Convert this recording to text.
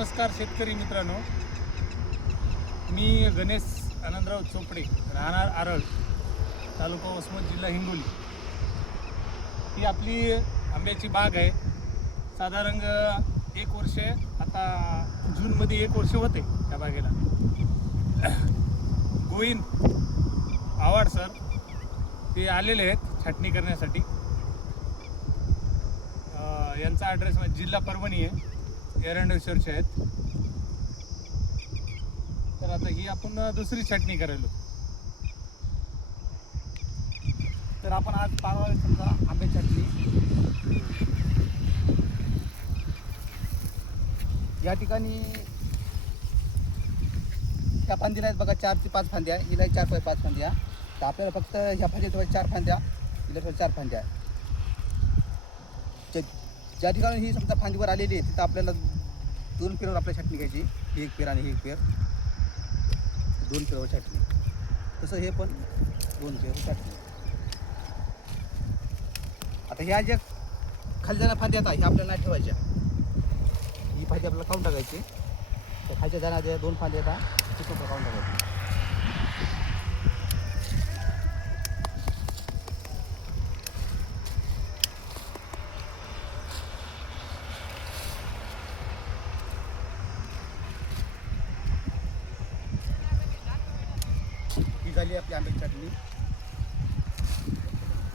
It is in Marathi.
नमस्कार शेतकरी मित्रांनो, मी गणेश आनंदराव चोपडे, राहणार आरळ, तालुका वसमत, जिल्हा हिंगोली. ही आपली आंब्याची बाग आहे. साधारण 1 वर्ष, आता जूनमध्ये 1 वर्ष होते त्या बागेला. गोविंद आव्हाड सर ते आलेले आहेत छाटणी करण्यासाठी. यांचा ॲड्रेस जिल्हा परभणी आहे, एरंडेश्वरचे आहेत. तर आता ही आपण दुसरी छाटणी करायलो. तर आपण आज पाहणार समजा आंबे छाटणी. या ठिकाणी ह्या फांदीला आहेत बघा, 4 ते 5 फांद्या आहे. हिला 4 ते 5 फांद्या. तर आपल्याला फक्त ह्या फांदीत 4 फांद्या, हिला 4 फांद्या आहे. ज्या ठिकाणी ही समजा फांदीवर आलेली आहे तिथं आपल्याला 2 पेरावर आपल्या छाटणी घ्यायची. ही 1 पेर आणि ही 1 पेर, 2 पेरावर छाटणी. तसं हे पण 2 पेरावर छाटणी. आता ह्या ज्या खालच्या फांद्या आहेत ह्या आपल्याला नाही ठेवायच्या. ही फांदी आपल्याला काढून टाकायची. तर खालच्या जाण्या ज्या 2 फांद्या आहेत तिथं काढून टाकायची. ही झाली आपली आंब्याची चटणी.